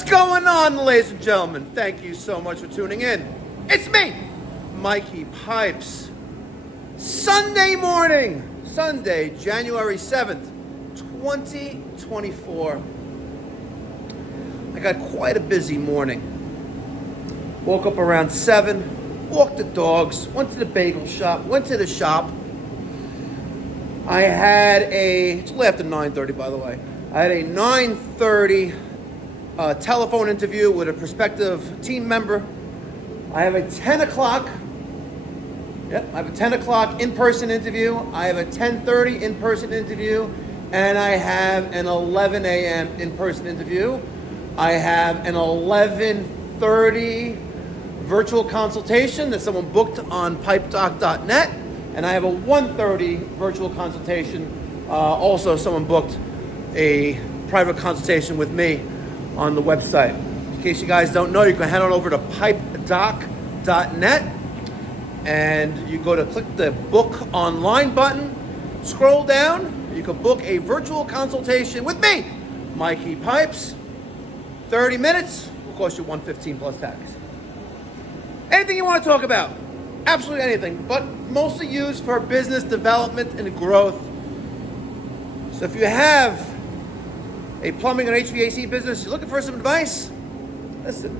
What's going on, ladies and gentlemen? Thank you so much for tuning in. It's me, Mikey Pipes. Sunday morning, Sunday, January 7th, 2024. I got quite a busy morning. Woke up around 7, walked the dogs, went to the bagel shop, went to the shop. I had it's a little after 9:30, by the way. I had a 9:30 telephone interview with a prospective team member. I have a 10 o'clock. I have a 10 o'clock in-person interview. I have a 10:30 in-person interview, and I have an 11 a.m. in-person interview. I have an 11:30 virtual consultation that someone booked on pipedoc.net, and I have a 1:30 virtual consultation. Also, someone booked a private consultation with me on the website. In case you guys don't know, you can head on over to pipedoc.net and you go to click the book online button, scroll down, you can book a virtual consultation with me, Mikey Pipes. 30 minutes will cost you $115 plus tax. Anything you want to talk about, absolutely anything, but mostly used for business development and growth. So if you have a plumbing and HVAC business, you're looking for some advice, listen,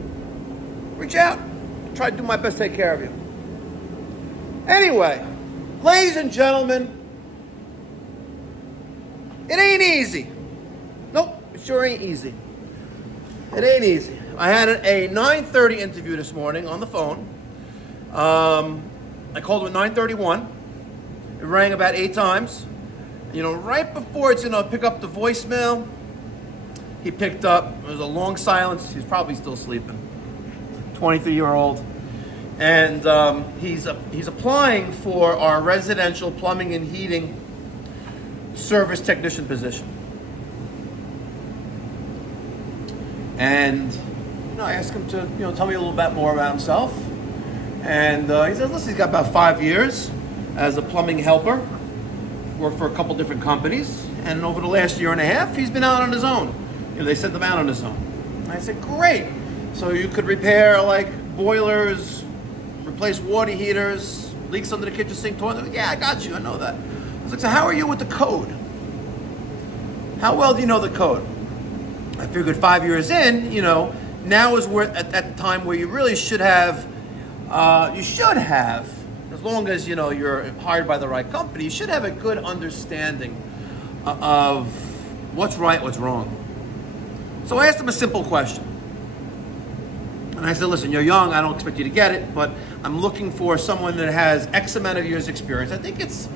reach out. I'll try to do my best to take care of you. Anyway, ladies and gentlemen, it ain't easy. Nope, it sure ain't easy. It ain't easy. I had a 9:30 interview this morning on the phone. I called him at 9:31. It rang about 8 times. Right before it's pick up the voicemail, he picked up. There was a long silence. He's probably still sleeping. 23-year-old. And he's applying for our residential plumbing and heating service technician position. And I asked him to tell me a little bit more about himself. And he says, listen, he's got about 5 years as a plumbing helper. Worked for a couple different companies. And over the last year and a half, he's been out on his own. They sent them out on his own. And I said, great. So you could repair boilers, replace water heaters, leaks under the kitchen sink, toilet. Yeah, I got you. I know that. I was like, so how are you with the code? How well do you know the code? I figured 5 years in, now is where at the time where you really should have, as long as you're hired by the right company, you should have a good understanding of what's right, what's wrong. So I asked him a simple question. And I said, listen, you're young, I don't expect you to get it, but I'm looking for someone that has X amount of years experience. I think it's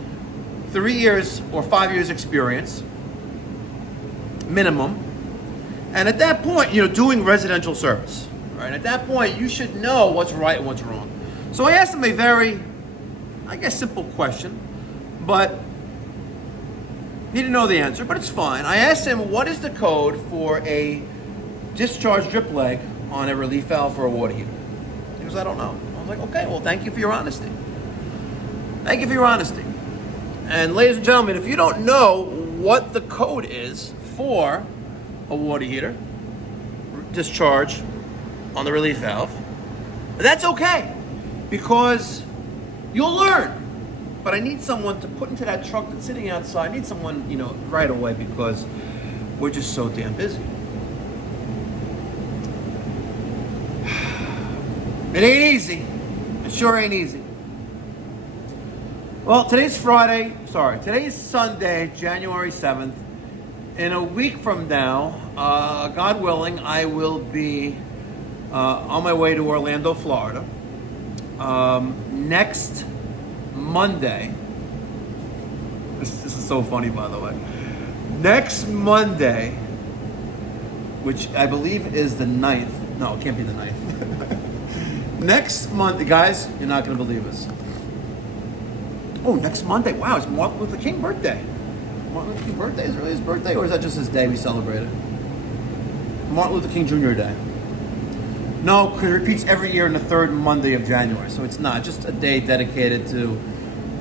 3 years or 5 years experience, minimum. And at that point, doing residential service, right? At that point, you should know what's right and what's wrong. So I asked him a very, simple question, but he didn't know the answer, but it's fine. I asked him, what is the code for a discharge drip leg on a relief valve for a water heater? He goes, I don't know. I was like, okay, well, thank you for your honesty. Thank you for your honesty. And ladies and gentlemen, if you don't know what the code is for a water heater discharge on the relief valve, that's okay, because you'll learn. But I need someone to put into that truck that's sitting outside. I need someone, right away, because we're just so damn busy. It ain't easy. It sure ain't easy. Well, today's Sunday, January 7th. In a week from now, God willing, I will be on my way to Orlando, Florida. Next Monday, this is so funny, by the way. Next Monday, which I believe is the 9th. No, it can't be the 9th. Next month, guys, you're not going to believe this. Oh, next Monday. Wow, it's Martin Luther King birthday. Martin Luther King birthday? Is it really his birthday, or is that just his day we celebrated? Martin Luther King Jr. Day. No, because it repeats every year on the third Monday of January. So it's not just a day dedicated to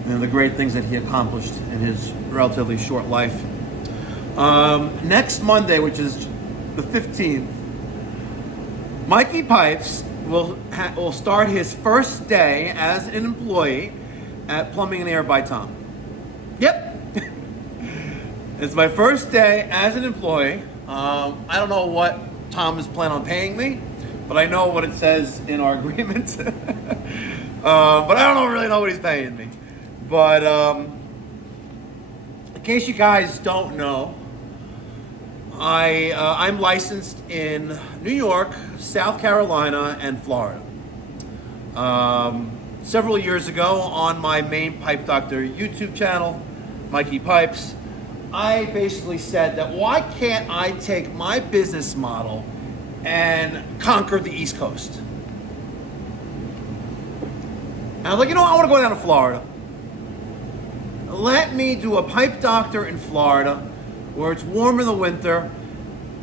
the great things that he accomplished in his relatively short life. Next Monday, which is the 15th, Mikey Pipes will start his first day as an employee at Plumbing and Air by Tom. Yep. It's my first day as an employee. I don't know what Tom is planning on paying me, but I know what it says in our agreement. But I don't really know what he's paying me. But in case you guys don't know, I'm licensed in New York, South Carolina, and Florida. Several years ago, on my main Pipe Doctor YouTube channel, Mikey Pipes, I basically said that why can't I take my business model and conquer the East Coast? And I was like, you know what? I want to go down to Florida. Let me do a Pipe Doctor in Florida where it's warm in the winter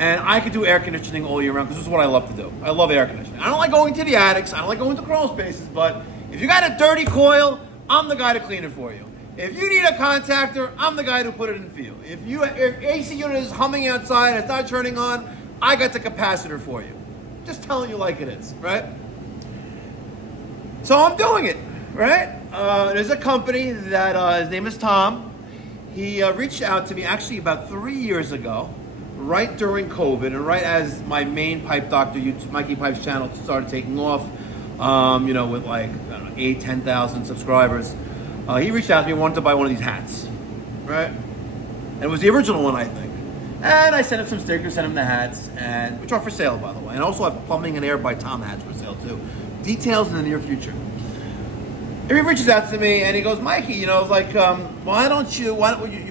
and I could do air conditioning all year round, because this is what I love to do. I love air conditioning. I don't like going to the attics. I don't like going to crawl spaces, but if you got a dirty coil, I'm the guy to clean it for you. If you need a contactor, I'm the guy to put it in for you. If your AC unit is humming outside and it's not turning on, I got the capacitor for you. Just telling you like it is, right? So I'm doing it, right? There's a company that, his name is Tom. He reached out to me actually about 3 years ago, right during COVID, and right as my main Pipe Doctor YouTube, Mikey Pipes channel started taking off, with like, I don't know, 8,000, 10,000 subscribers. He reached out to me, wanted to buy one of these hats, right? And it was the original one, I think. And I sent him some stickers, sent him the hats, which are for sale, by the way. And I also have Plumbing and Air by Tom hats for sale, too. Details in the near future. And he reaches out to me, and he goes, Mikey, why don't you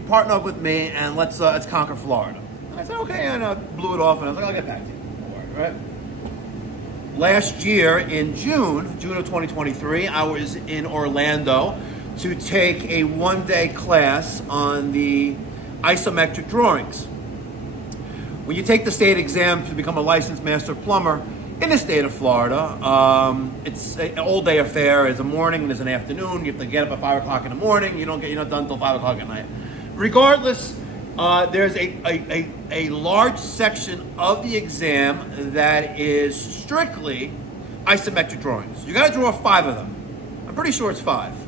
partner up with me, and let's conquer Florida. And I said, okay, and I blew it off, and I was like, I'll get back to you. Don't worry, right? Last year, in June of 2023, I was in Orlando to take a one-day class on the isometric drawings. When you take the state exam to become a licensed master plumber in the state of Florida, it's an all-day affair. There's a morning and there's an afternoon. You have to get up at 5 o'clock in the morning. You're not done until 5 o'clock at night. Regardless, there's a large section of the exam that is strictly isometric drawings. You got to draw 5 of them. I'm pretty sure it's 5.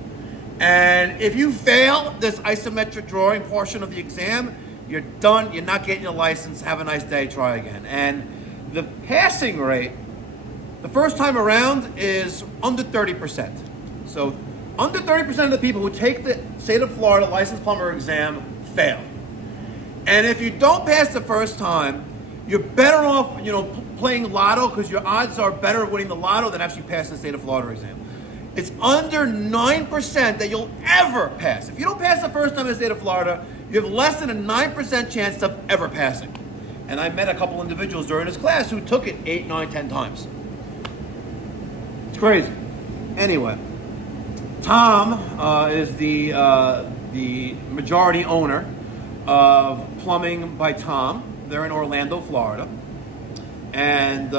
And if you fail this isometric drawing portion of the exam, you're done. You're not getting your license. Have a nice day. Try again. And the passing rate, the first time around, is under 30%. So under 30% of the people who take the state of Florida licensed plumber exam fail. And if you don't pass the first time, you're better off, playing lotto, because your odds are better of winning the lotto than actually passing the state of Florida exam. It's under 9% that you'll ever pass. If you don't pass the first time in the state of Florida, you have less than a 9% chance of ever passing. And I met a couple individuals during this class who took it 8, 9, 10 times. It's crazy. Anyway, Tom is the majority owner of Plumbing by Tom. They're in Orlando, Florida. And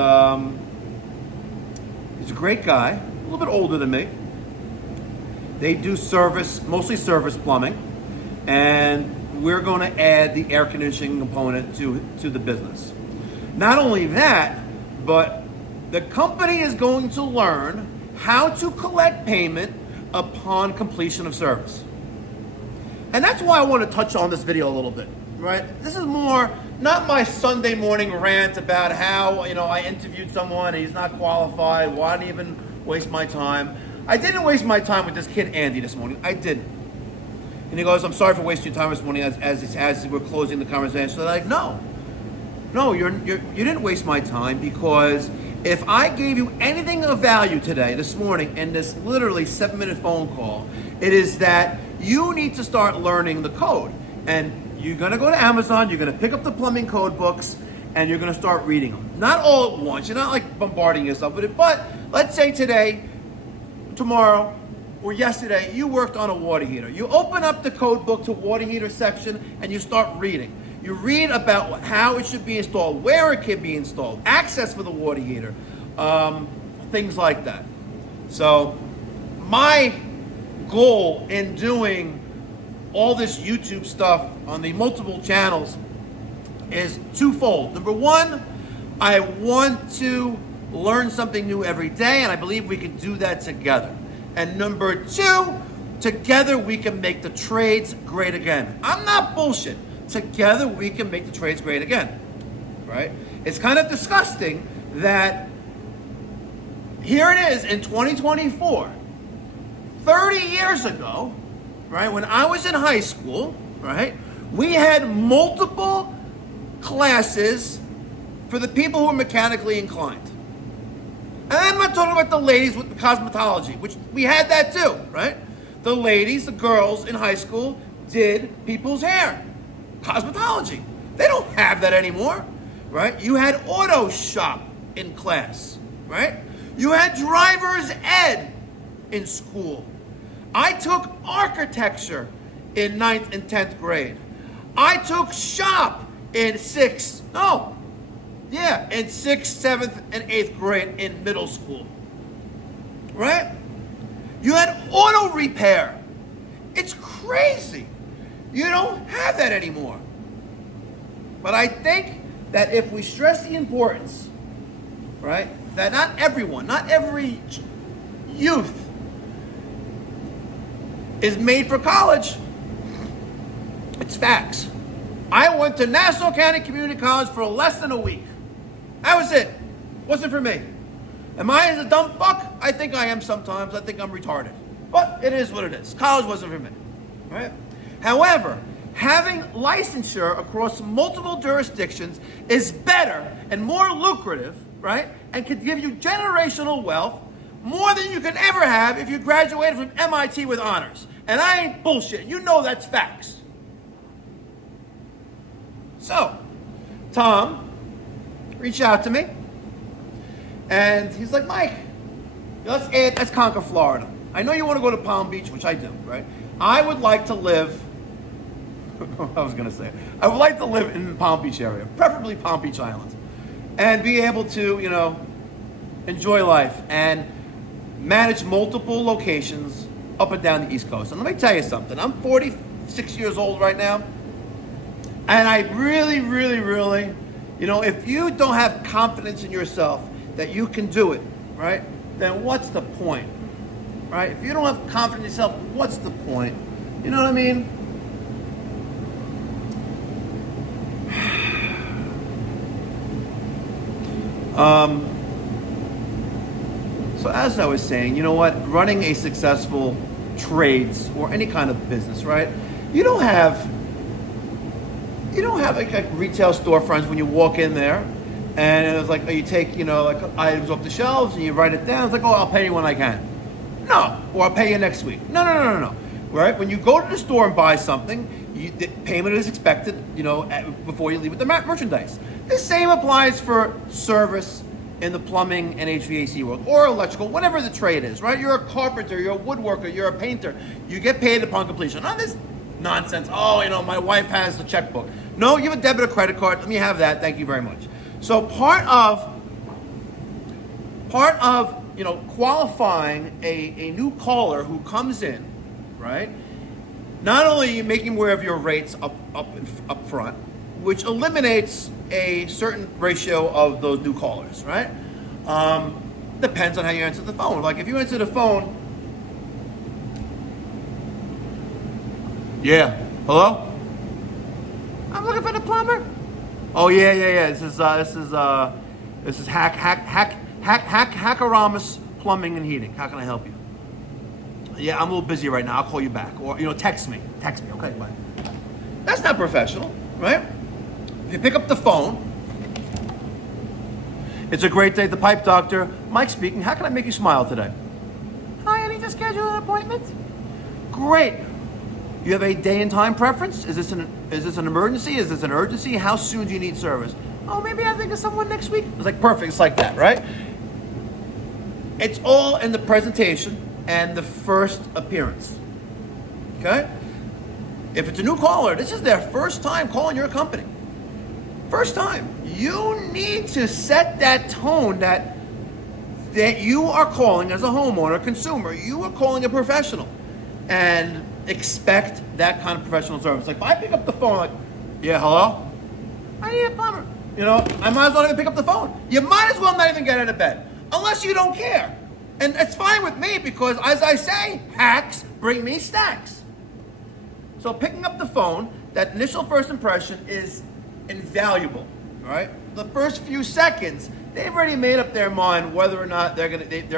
he's a great guy, a little bit older than me. They do service, mostly service plumbing. And we're going to add the air conditioning component to the business. Not only that, but the company is going to learn how to collect payment upon completion of service. And that's why I want to touch on this video a little bit, right? This is more not my Sunday morning rant about how, I interviewed someone and he's not qualified. Why didn't even waste my time? I didn't waste my time with this kid, Andy, this morning. I didn't. And he goes, I'm sorry for wasting your time this morning as we're closing the conversation. So they're like, no, you didn't waste my time, because if I gave you anything of value today, this morning, in this literally 7-minute phone call, it is that you need to start learning the code. And you're going to go to Amazon, you're going to pick up the plumbing code books, and you're going to start reading them. Not all at once. You're not like bombarding yourself with it. But let's say today, tomorrow, or yesterday, you worked on a water heater. You open up the code book to water heater section and you start reading. You read about how it should be installed, where it can be installed, access for the water heater, things like that. So my goal in doing all this YouTube stuff on the multiple channels is twofold. Number one, I want to learn something new every day, and I believe we can do that together. And number two, together we can make the trades great again. I'm not bullshit. Together we can make the trades great again, right? It's kind of disgusting that here it is in 2024, 30 years ago, right, when I was in high school, right, we had multiple classes for the people who were mechanically inclined. And I'm not talking about the ladies with the cosmetology, which we had that too, right? The ladies, the girls in high school did people's hair, cosmetology. They don't have that anymore, right? You had auto shop in class, right? You had driver's ed in school. I took architecture in 9th and 10th grade. I took shop in 6th, 7th, and 8th grade in middle school, right? You had auto repair. It's crazy. You don't have that anymore. But I think that if we stress the importance, right, that not everyone, not every youth is made for college, it's facts. I went to Nassau County Community College for less than a week. That was it. Wasn't for me. Am I a dumb fuck? I think I am sometimes. I think I'm retarded. But it is what it is. College wasn't for me. Right? However, having licensure across multiple jurisdictions is better and more lucrative, right? And could give you generational wealth more than you could ever have if you graduated from MIT with honors. And I ain't bullshit. You know that's facts. So, Tom reached out to me, and he's like, Mike, let's conquer Florida. I know you want to go to Palm Beach, which I do, right? I would like to live, I would like to live in the Palm Beach area, preferably Palm Beach Island, and be able to, enjoy life and manage multiple locations up and down the East Coast. And let me tell you something, I'm 46 years old right now, and I really, really, really, if you don't have confidence in yourself that you can do it, right, then what's the point, right? If you don't have confidence in yourself, what's the point? You know what I mean? So as I was saying, you know what? Running a successful trades or any kind of business, right? You don't have like retail storefronts when you walk in there and it's like you take, items off the shelves and you write it down. It's like, oh, I'll pay you when I can. No. Or I'll pay you next week. No. Right? When you go to the store and buy something, the payment is expected, before you leave with the merchandise. The same applies for service in the plumbing and HVAC world, or electrical, whatever the trade is, right? You're a carpenter, you're a woodworker, you're a painter. You get paid upon completion. Not this nonsense. Oh, my wife has the checkbook. No, you have a debit or credit card. Let me have that. Thank you very much. So part of qualifying a new caller who comes in, right? Not only are you making aware of your rates up front, which eliminates a certain ratio of those new callers, right? Depends on how you answer the phone. Like if you answer the phone, yeah, hello? I'm looking for the plumber. Oh yeah. This is Hackaramus Plumbing and Heating. How can I help you? Yeah, I'm a little busy right now. I'll call you back. Or text me. Okay, bye. That's not professional, right? If you pick up the phone, it's a great day at the Pipe Doctor. Mike speaking. How can I make you smile today? Hi, I need to schedule an appointment. Great. You have a day and time preference? Is this an emergency? Is this an urgency? How soon do you need service? Oh, maybe I think of someone next week. It's like perfect. It's like that, right? It's all in the presentation and the first appearance. Okay? If it's a new caller, this is their first time calling your company. First time. You need to set that tone that you are calling as a homeowner, consumer. You are calling a professional. And expect that kind of professional service. Like if I pick up the phone, like, yeah, hello? I need a plumber. You know, I might as well not even pick up the phone. You might as well not even get out of bed, unless you don't care. And it's fine with me because, as I say, hacks bring me stacks. So picking up the phone, that initial first impression is invaluable, all right? The first few seconds, they've already made up their mind whether or not they're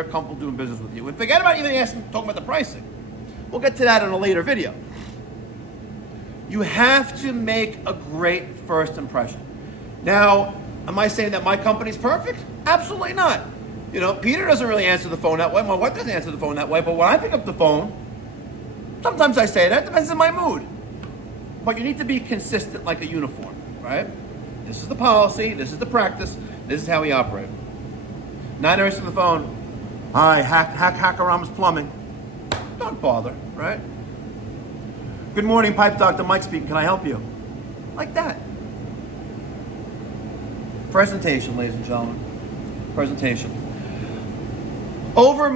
comfortable doing business with you. And forget about even talking about the pricing. We'll get to that in a later video. You have to make a great first impression. Now, am I saying that my company's perfect? Absolutely not. You know, Peter doesn't really answer the phone that way. My wife doesn't answer the phone that way. But when I pick up the phone, sometimes I say that. Depends on my mood. But you need to be consistent like a uniform, right? This is the policy. This is the practice. This is how we operate. Not answering the phone. Hi, Hackarama's Plumbing. Don't bother, right? Good morning, Pipe Doctor Mike speaking. Can I help you? Like that. Presentation, ladies and gentlemen. Presentation. Over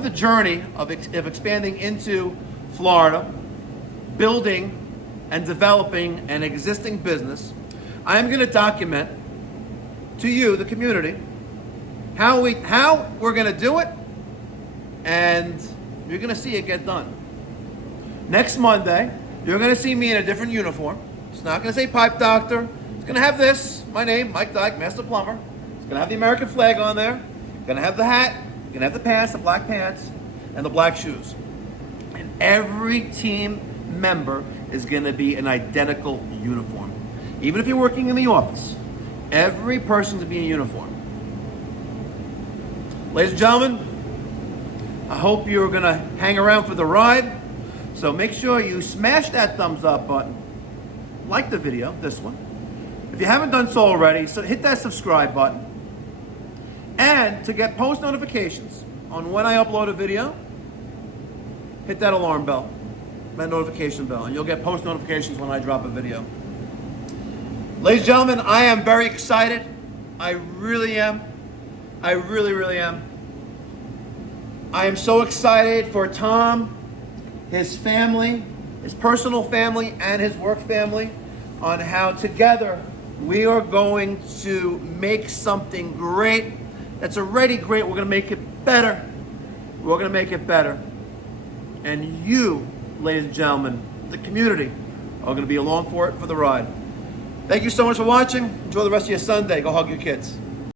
the journey of expanding into Florida, building and developing an existing business, I am going to document to you, the community, how we're going to do it, and you're going to see it get done. Next Monday, you're going to see me in a different uniform. It's not going to say Pipe Doctor. It's going to have this, my name, Mike Dyke, Master Plumber. It's going to have the American flag on there. It's going to have the hat. It's going to have the pants, the black pants, and the black shoes. And every team member is going to be an identical uniform. Even if you're working in the office, every person's going to be in uniform. Ladies and gentlemen, I hope you're going to hang around for the ride. So make sure you smash that thumbs up button. Like the video, this one. If you haven't done so already, so hit that subscribe button. And to get post notifications on when I upload a video, hit that alarm bell, that notification bell, and you'll get post notifications when I drop a video. Ladies and gentlemen, I am very excited. I really am. I really, really am. I am so excited for Tom, his family, his personal family, and his work family, on how together we are going to make something great that's already great. We're going to make it better. We're going to make it better. And you, ladies and gentlemen, the community, are going to be along for it for the ride. Thank you so much for watching. Enjoy the rest of your Sunday. Go hug your kids.